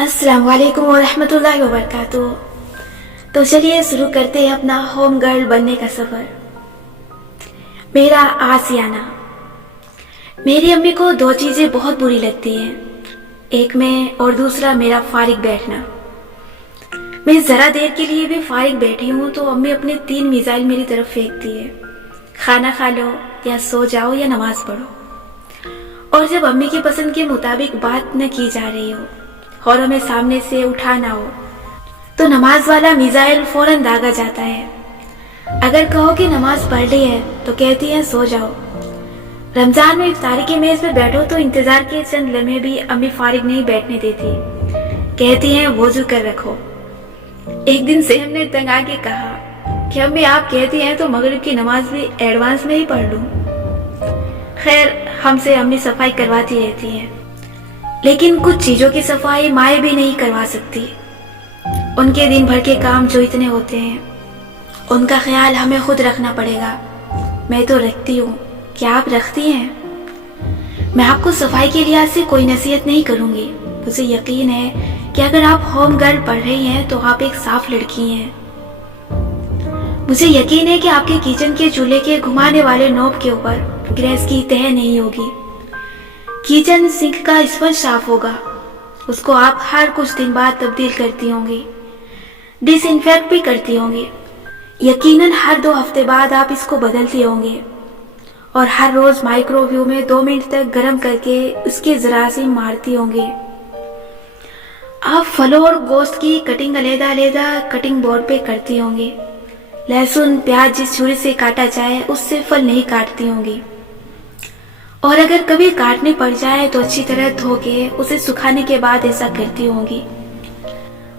अस्सलाम वालेकुम वरहमतुल्लाहि वबरकातुहू। तो चलिए शुरू करते हैं अपना होम गर्ल बनने का सफर। मेरा आसियाना। मेरी अम्मी को दो चीजें बहुत बुरी लगती हैं, एक मैं और दूसरा मेरा फारिग बैठना। मैं जरा देर के लिए भी फारिग बैठी हूँ तो अम्मी अपने 3 मिसाइल मेरी तरफ फेंकती है, खाना खा लो या सो जाओ या नमाज पढ़ो। और जब अम्मी की पसंद के मुताबिक बात न की जा रही हो और हमें सामने से उठाना हो तो नमाज वाला मिसाइल फौरन दागा जाता है। अगर कहो कि नमाज पढ़ ली है तो कहती है सो जाओ। रमजान में इफ्तारी के मेज पे बैठो तो इंतजार के चंद लम्हे भी अम्मी फारिग नहीं बैठने देती, कहती हैं वजू कर रखो। एक दिन से हमने तंग आके कहा कि अम्मी आप कहती हैं तो मगरिब की नमाज भी एडवांस में ही पढ़ लूं। खैर हमसे अम्मी सफाई करवाती रहती हैं, लेकिन कुछ चीजों की सफाई माएँ भी नहीं करवा सकती। उनके दिन भर के काम जो इतने होते हैं उनका ख्याल हमें खुद रखना पड़ेगा। मैं तो रखती हूँ, क्या आप रखती हैं? मैं आपको सफाई के लिहाज से कोई नसीहत नहीं करूंगी। मुझे यकीन है कि अगर आप होम गर्ल पढ़ रही हैं तो आप एक साफ लड़की हैं। मुझे यकीन है कि आपके किचन के चूल्हे के घुमाने वाले नॉब के ऊपर ग्रेस की तह नहीं होगी। किचन सिंक का स्पंज साफ होगा, उसको आप हर कुछ दिन बाद तब्दील करती होंगी, डिसइंफेक्ट भी करती होंगी। यकीनन हर 2 हफ्ते बाद आप इसको बदलती होंगी और हर रोज माइक्रोवेव में 2 मिनट तक गर्म करके उसके जरासीम मारती होंगी। आप फलों और गोश्त की कटिंग अलग-अलग कटिंग बोर्ड पे करती होंगी। लहसुन प्याज जिस छुरी से काटा जाए उससे फल नहीं काटती होंगी, और अगर कभी काटनी पड़ जाए तो अच्छी तरह धो के उसे सुखाने के बाद ऐसा करती होंगी।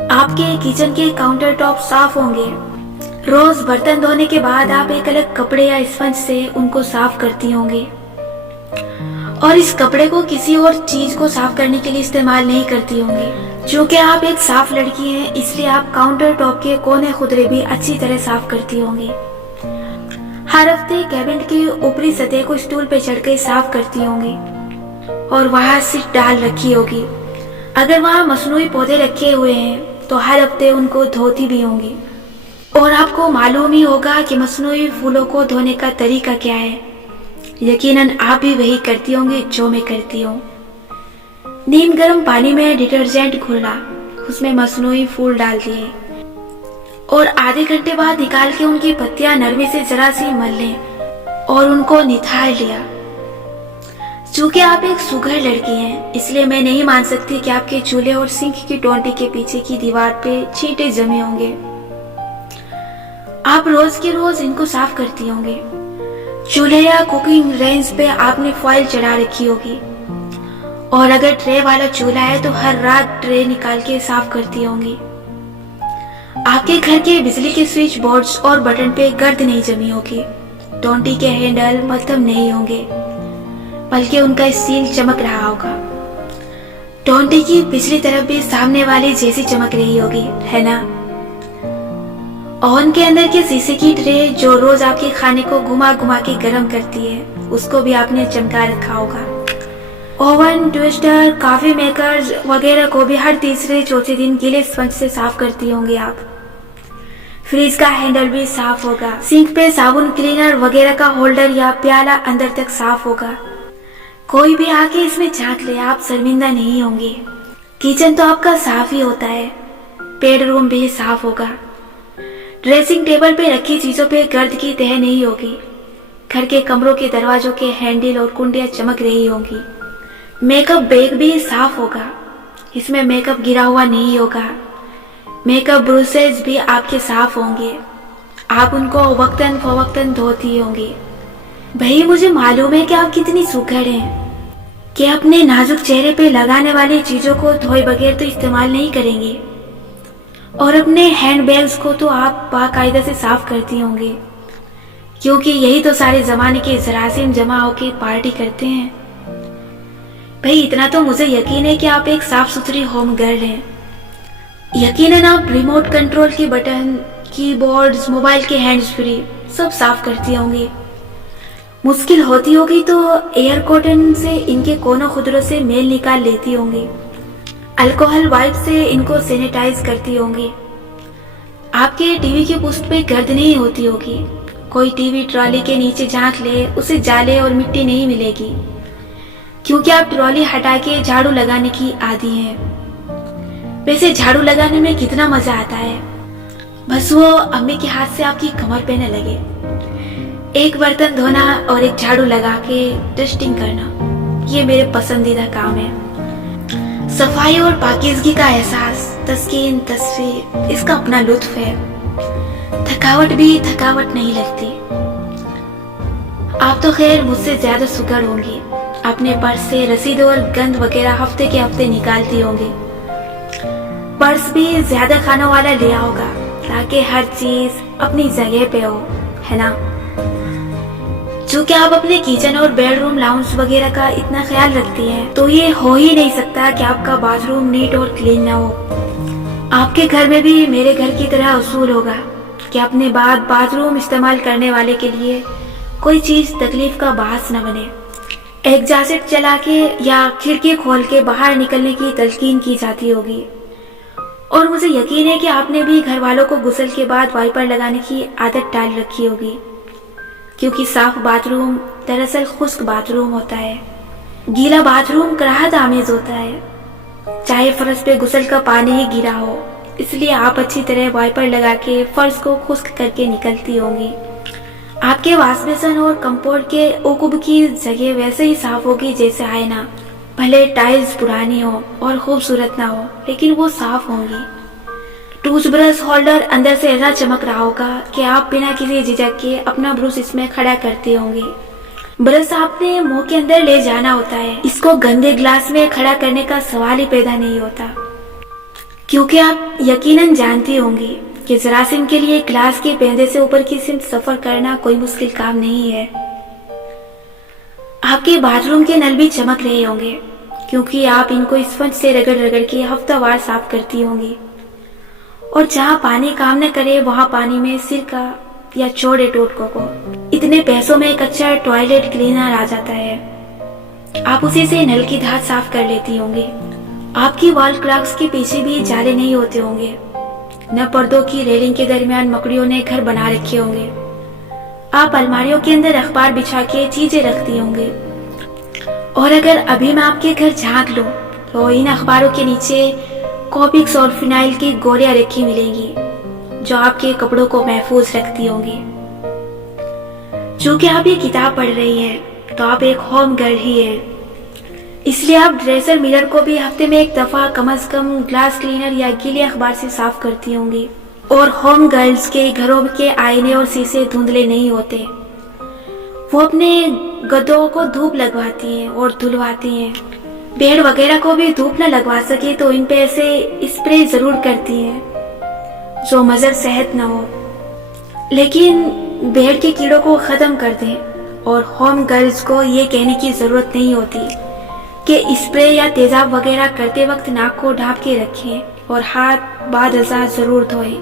आपके किचन के काउंटर टॉप साफ होंगे। रोज बर्तन धोने के बाद आप एक अलग कपड़े या स्पंज से उनको साफ करती होंगी, और इस कपड़े को किसी और चीज को साफ करने के लिए इस्तेमाल नहीं करती होंगी। चूँकि आप एक साफ लड़की हैं इसलिए आप काउंटर टॉप के कोने खुदरे भी अच्छी तरह साफ करती होंगी। हर हफ्ते कैबिनेट की ऊपरी सतह को स्टूल पे चढ़कर साफ करती होंगी और वहाँ सीट डाल रखी होगी। अगर वहाँ मसनूई पौधे रखे हुए हैं तो हर हफ्ते उनको धोती भी होंगी। और आपको मालूम ही होगा कि मसनूई फूलों को धोने का तरीका क्या है। यकीनन आप भी वही करती होंगी जो मैं करती हूँ। नीम गर्म पानी में डिटर्जेंट घोला, उसमें मसनूई फूल डाल दिए और आधे घंटे बाद निकाल के उनकी पत्तियां नरमी से जरा सी मल लें और उनको निथार लिया। चूँकि आप एक सुघड़ लड़की हैं इसलिए मैं नहीं मान सकती कि आपके चूल्हे और सिंक की टोंटी के पीछे की दीवार पे छींटे जमे होंगे। आप रोज के रोज इनको साफ करती होंगी। चूल्हे या कुकिंग रेंज पे आपने फॉइल चढ़ा रखी होगी, और अगर ट्रे वाला चूल्हा है तो हर रात ट्रे निकाल के साफ करती होंगी। आपके घर के बिजली के स्विच बोर्ड्स और बटन पे गर्द नहीं जमी होगी। टोंटी के हैंडल मध्यम नहीं होंगे, बल्कि उनका सील चमक रहा होगा। टोंटी की पिछली तरफ भी सामने वाली जैसी चमक रही होगी, है ना? ओवन के अंदर के शीशे की ट्रे जो रोज आपके खाने को घुमा घुमा के गर्म करती है उसको भी आपने चमका रखा होगा। ओवन, ट्विस्टर, कॉफी मेकर्स वगैरह को भी हर तीसरे चौथे दिन गीले स्पंज से साफ करती होंगी आप। फ्रिज का हैंडल भी साफ होगा। सिंक पे साबुन क्लीनर वगैरह का होल्डर या प्याला अंदर तक साफ होगा। कोई भी आके इसमें झांक ले आप शर्मिंदा नहीं होंगी। किचन तो आपका साफ ही होता है, बेडरूम भी साफ होगा। ड्रेसिंग टेबल पे रखी चीजों पे गर्द की तह नहीं होगी। घर के कमरों के दरवाजों के हैंडल और कुंडियां चमक रही होंगी। मेकअप बैग भी साफ होगा, इसमें मेकअप गिरा हुआ नहीं होगा। मेकअप ब्रशेज भी आपके साफ होंगे, आप उनको वक्तन फवक्तन धोती होंगी। भाई मुझे मालूम है कि आप कितनी सुघड़ हैं कि अपने नाजुक चेहरे पे लगाने वाली चीजों को धोए बगैर तो इस्तेमाल नहीं करेंगे, और अपने हैंड बैग्स को तो आप बाकायदा से साफ करती होंगी, क्योंकि यही तो सारे जमाने के जरासीम जमा होके पार्टी करते हैं। भाई इतना तो मुझे यकीन है कि आप एक साफ सुथरी होम गर्ल हैं। यकीनन आप रिमोट कंट्रोल के बटन, कीबोर्ड्स, मोबाइल के हैंड्स फ्री सब साफ करती होंगी। मुश्किल होती होगी तो एयर कॉटन से इनके कोनों खुदरों से मेल निकाल लेती होंगी। अल्कोहल वाइप से इनको सैनिटाइज करती होंगी। आपके टीवी की पुष्ट पे गर्द नहीं होती होगी। कोई टीवी ट्रॉली के नीचे झांक ले, उसे जाले और मिट्टी नहीं मिलेगी, क्योंकि आप ट्रॉली हटा के झाड़ू लगाने की आदी हैं। वैसे झाड़ू लगाने में कितना मजा आता है, बस वो अम्मी के हाथ से आपकी कमर पे न लगे। एक बर्तन धोना और एक झाड़ू लगा के डस्टिंग करना, ये मेरे पसंदीदा काम है। सफाई और पाकीज़गी का एहसास, तस्कीन, तस्वीर, इसका अपना लुत्फ है। थकावट भी थकावट नहीं लगती। आप तो खैर मुझसे ज्यादा सुघड़ होंगी। अपने पर्स से रसीद और गंद वगैरह हफ्ते के हफ्ते निकालती होंगी। पर्स भी ज्यादा खानों वाला लिया होगा, ताकि हर चीज अपनी जगह पे हो, है ना? चूंकि आप अपने किचन और बेडरूम लाउंज वगैरह का इतना ख्याल रखती हैं, तो ये हो ही नहीं सकता कि आपका बाथरूम नीट और क्लीन ना हो। आपके घर में भी मेरे घर की तरह उसूल होगा कि अपने बाद बाथरूम इस्तेमाल करने वाले के लिए कोई चीज तकलीफ का बास न बने। एग्जॉस्ट चला के या खिड़की खोल के बाहर निकलने की तलकीन की जाती होगी। और मुझे यकीन है कि आपने भी घर वालों को गुस्ल के बाद वाइपर लगाने की आदत डाल रखी होगी, क्योंकि साफ बाथरूम दरअसल खुश्क बाथरूम होता है। गीला बाथरूम कराहत आमेज होता है, चाहे फर्श पे गुस्ल का पानी ही गिरा हो। इसलिए आप अच्छी तरह वाइपर लगा के फर्श को खुश्क करके निकलती होंगी। आपके वॉश बेसिन और कंपोर्ट के ओकुब की जगह वैसे ही साफ होगी जैसे आईना। भले टाइल्स पुरानी हो और खूबसूरत ना हो, लेकिन वो साफ होंगी। टूथब्रश होल्डर अंदर से ऐसा चमक रहा होगा कि आप बिना किसी झिझक के अपना ब्रश इसमें खड़ा करते होंगे। ब्रश आपने मुंह के अंदर ले जाना होता है, इसको गंदे ग्लास में खड़ा करने का सवाल ही पैदा नहीं होता, क्योंकि आप यकीनन जानती होंगी कि जरासीम के लिए ग्लास के पेंदे से ऊपर की सिमत सफर करना कोई मुश्किल काम नहीं है। आपके बाथरूम के नल भी चमक रहे होंगे, क्योंकि आप इनको स्पंज से रगड़ रगड़ के हफ्तावार साफ करती होंगी। और जहाँ पानी काम न करे, वहाँ पानी में सिरका या चौड़े टोटकों को इतने पैसों में एक अच्छा टॉयलेट क्लीनर आ जाता है। आप उसी से नल की धार साफ कर लेती होंगी। आपकी वॉल क्रॉक्स के पीछे भी जाले नहीं होते होंगे, न पर्दों की रेलिंग के दरमियान मकड़ियों ने घर बना रखे होंगे। आप अलमारियों के अंदर अखबार बिछा के चीजें रखती होंगे। और अगर अभी मैं आपके घर झांक लूं, तो इन अखबारों के नीचे कॉपिक्स और फिनाइल की गोलियां रखी मिलेंगी, जो आपके कपड़ों को महफूज रखती होंगी। चूंकि आप ये किताब पढ़ रही हैं, तो आप एक होम गर्ल ही हैं। इसलिए आप ड्रेसर मिरर को भी हफ्ते में एक दफा कम से कम ग्लास क्लीनर या गीले अखबार से साफ करती होंगी। और होम गर्ल्स के घरों के आईने और शीशे धुंधले नहीं होते। वो अपने गद्दों को धूप लगवाती हैं और धुलवाती हैं। बेड वगैरह को भी धूप न लगवा सके तो इन पे ऐसे स्प्रे जरूर करती हैं, जो मजर सेहत न हो, लेकिन बेड के कीड़ों को खत्म कर दें। और होम गर्ल्स को ये कहने की जरूरत नहीं होती कि स्प्रे या तेजाब वगैरह करते वक्त नाक को ढांप के रखें और हाथ बाद अज़ा जरूर धोएं,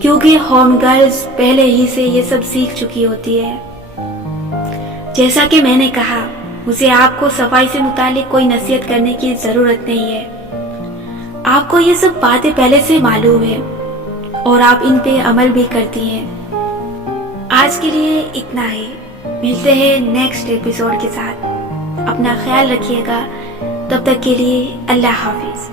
क्योंकि होम गर्ल्स पहले ही से ये सब सीख चुकी होती है। जैसा कि मैंने कहा, मुझे आपको सफाई से मुतालिक कोई नसीहत करने की जरूरत नहीं है। आपको ये सब बातें पहले से मालूम है और आप इन पे अमल भी करती हैं। आज के लिए इतना ही। मिलते हैं नेक्स्ट एपिसोड के साथ। अपना ख्याल रखिएगा। तब तक के लिए अल्लाह हाफिज।